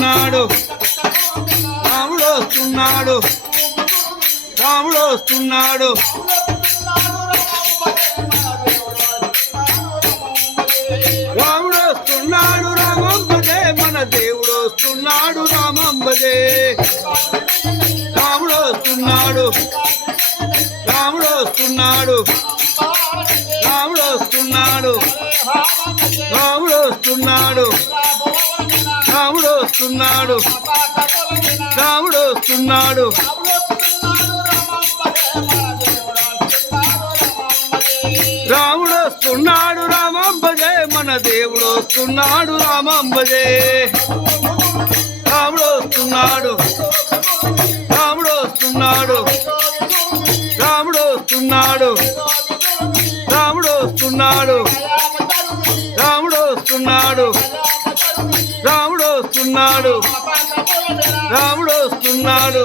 వస్తున్నాడు రాముడు వస్తున్నాడు రాముడు వస్తున్నాడు రాముడు వస్తున్నాడు రామంబజే మన దేవుడు వస్తున్నాడు రామంబజే రాముడు వస్తున్నాడు రాముడు వస్తున్నాడు రాముడు వస్తున్నాడు రాముడు వస్తున్నాడు రాముడు వస్తున్నాడు రాముడు వస్తున్నాడు రాముడు వస్తున్నాడు రామంబజే మన దేవుడు వస్తున్నాడు రామంబజే రాముడు వస్తున్నాడు రాముడు వస్తున్నాడు రాముడు వస్తున్నాడు రాముడు వస్తున్నాడు రాముడు వస్తున్నాడు రాముడు వస్తున్నాడు రాముడు వస్తున్నాడు